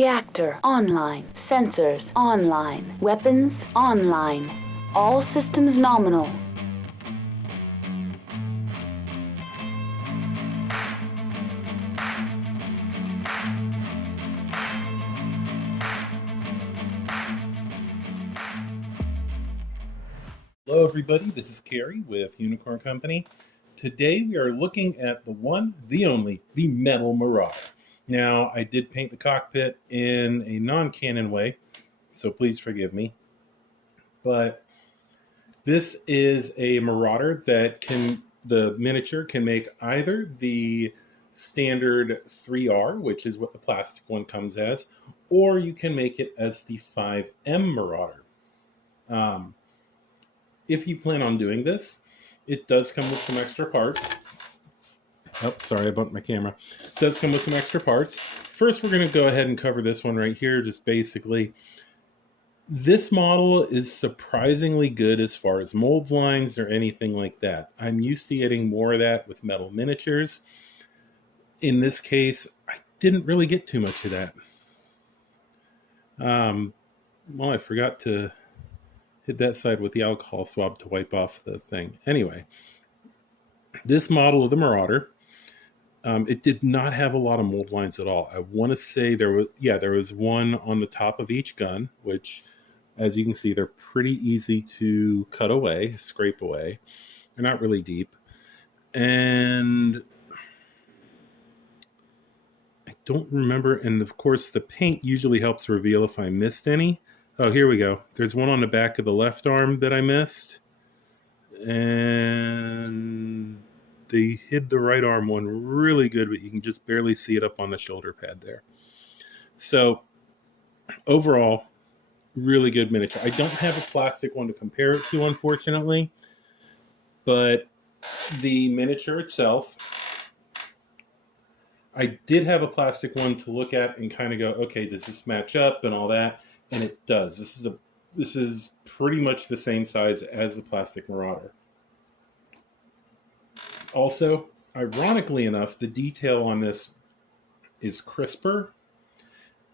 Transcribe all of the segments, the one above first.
Reactor online. Sensors online. Weapons online. All systems nominal. Hello everybody, this is Carrie with Unicorn Company. Today we are looking at the one, the only, the Metal Marauder. Now, I did paint the cockpit in a non-canon way, so please forgive me. But this is a Marauder that the miniature can make either the standard 3R, which is what the plastic one comes as, or you can make it as the 5M Marauder. If you plan on doing this, it does come with some extra parts. Oh, sorry, I bumped my camera. It does come with some extra parts. First, we're going to go ahead and cover this one right here. Just basically, this model is surprisingly good as far as mold lines or anything like that. I'm used to getting more of that with metal miniatures. In this case, I didn't really get too much of that. Well, I forgot to hit that side with the alcohol swab to wipe off the thing. Anyway, this model of the Marauder, it did not have a lot of mold lines at all. I want to say there was one on the top of each gun, which, as you can see, they're pretty easy to cut away, scrape away. They're not really deep. And I don't remember, and of course the paint usually helps reveal if I missed any. Oh, here we go. There's one on the back of the left arm that I missed. And they hid the right arm one really good, but you can just barely see it up on the shoulder pad there. So, overall, really good miniature. I don't have a plastic one to compare it to, unfortunately. But the miniature itself, I did have a plastic one to look at and kind of go, okay, does this match up and all that? And it does. This is pretty much the same size as the plastic Marauder. Also, ironically enough, the detail on this is crisper.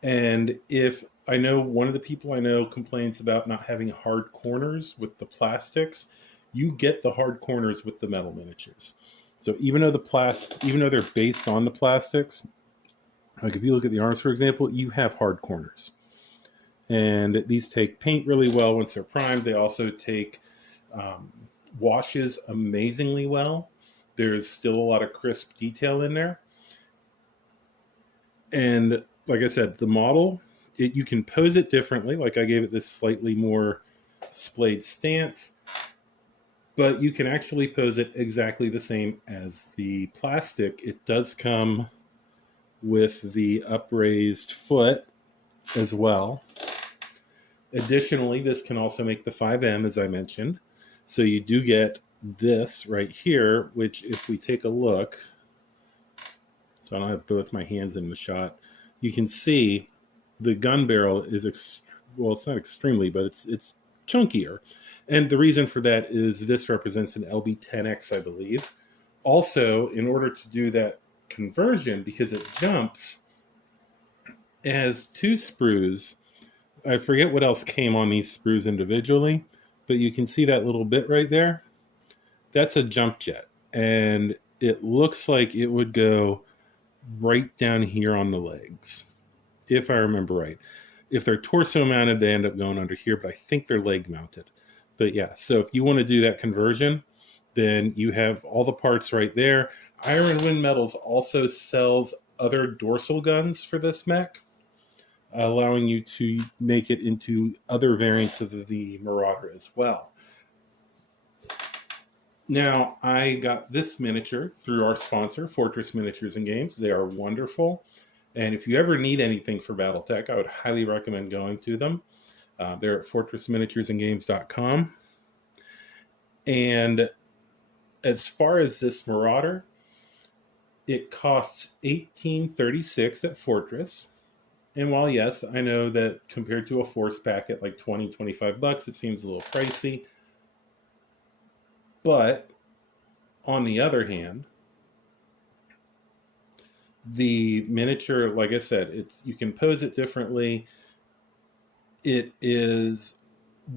And if I know one of the people I know complains about not having hard corners with the plastics, you get the hard corners with the metal miniatures. So even though they're based on the plastics, like if you look at the arms, for example, you have hard corners. And these take paint really well once they're primed. They also take washes amazingly well. There's still a lot of crisp detail in there. And like I said, the model, you can pose it differently. Like I gave it this slightly more splayed stance. But you can actually pose it exactly the same as the plastic. It does come with the upraised foot as well. Additionally, this can also make the 5M, as I mentioned. So you do get this right here, which if we take a look, so I don't have both my hands in the shot, you can see the gun barrel is, it's not extremely, but it's chunkier. And the reason for that is this represents an LB10X, I believe. Also, in order to do that conversion, because it jumps, it has two sprues. I forget what else came on these sprues individually, but you can see that little bit right there. That's a jump jet, and it looks like it would go right down here on the legs, if I remember right. If they're torso mounted, they end up going under here, but I think they're leg mounted. But yeah, so if you want to do that conversion, then you have all the parts right there. Ironwind Metals also sells other dorsal guns for this mech, allowing you to make it into other variants of the Marauder as well. Now, I got this miniature through our sponsor, Fortress Miniatures and Games. They are wonderful. And if you ever need anything for BattleTech, I would highly recommend going to them. They're at fortressminiaturesandgames.com. And as far as this Marauder, it costs $18.36 at Fortress. And while, yes, I know that compared to a force pack at like $20-25, it seems a little pricey. But on the other hand, The miniature, like I said, you can pose it differently. It is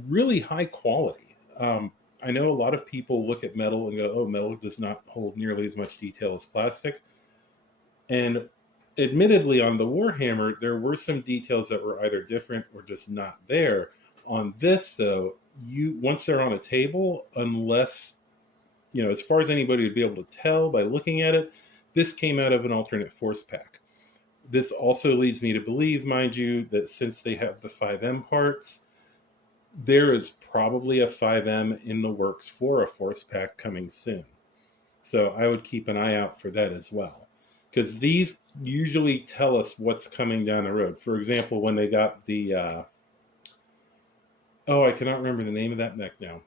really high quality. I know a lot of people look at metal and go, oh, metal does not hold nearly as much detail as plastic. And admittedly, on the Warhammer, there were some details that were either different or just not there. On this, though, once they're on a table, unless, as far as anybody would be able to tell by looking at it, this came out of an alternate force pack. This also leads me to believe, mind you, that since they have the 5M parts, there is probably a 5M in the works for a force pack coming soon. So I would keep an eye out for that as well. Because these usually tell us what's coming down the road. For example, when they got the... I cannot remember the name of that mech now.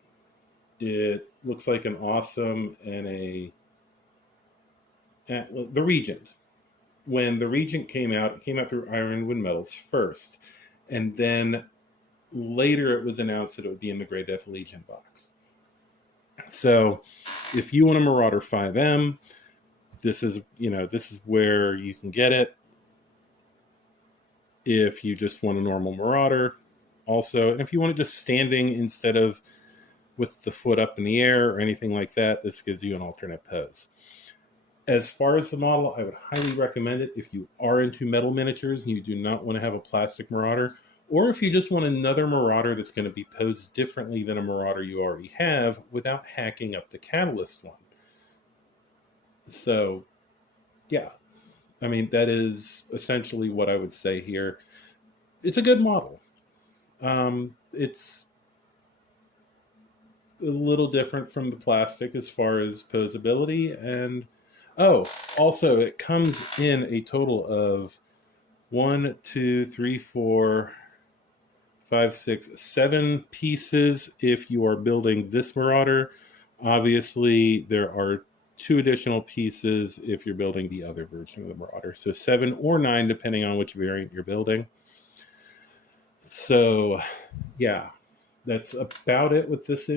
It looks like an awesome and the Regent. When the Regent came out, it came out through Ironwind Metals first. And then later it was announced that it would be in the Grey Death Legion box. So if you want a Marauder 5M, this is where you can get it. If you just want a normal Marauder, also, and if you want it just standing instead of with the foot up in the air or anything like that, this gives you an alternate pose. As far as the model, I would highly recommend it if you are into metal miniatures and you do not want to have a plastic Marauder, or if you just want another Marauder that's going to be posed differently than a Marauder you already have without hacking up the Catalyst one. So, yeah. I mean, that is essentially what I would say here. It's a good model. It's a little different from the plastic as far as posability. And, also, it comes in a total of 1, 2, 3, 4, 5, 6, 7 pieces if you are building this Marauder. Obviously, there are 2 additional pieces if you're building the other version of the Marauder. So 7 or 9, depending on which variant you're building. So, yeah, that's about it with this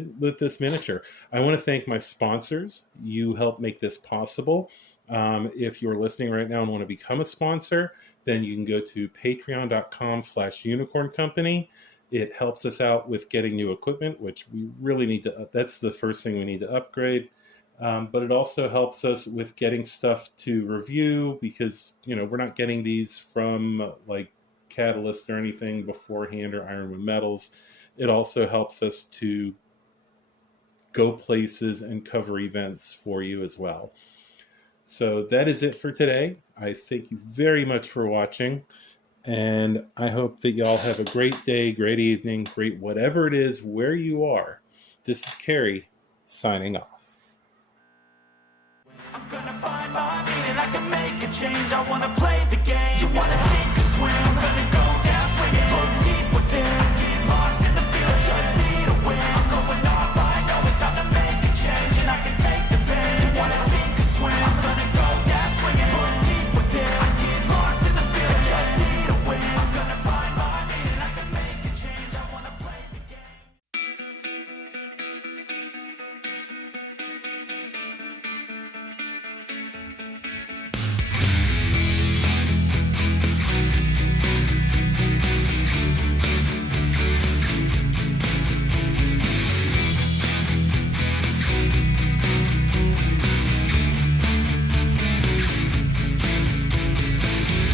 miniature. I want to thank my sponsors. You help make this possible. If you're listening right now and want to become a sponsor, then you can go to patreon.com/unicorncompany. It helps us out with getting new equipment, which we really need to. That's the first thing we need to upgrade. But it also helps us with getting stuff to review because, we're not getting these from like Catalyst or anything beforehand or Ironwind Metals. It also helps us to go places and cover events for you as well. So that is it for today. I thank you very much for watching. And I hope that y'all have a great day, great evening, great whatever it is where you are. This is Kerry signing off. I'm gonna find my meaning, I can make a change, I wanna play the game. You wanna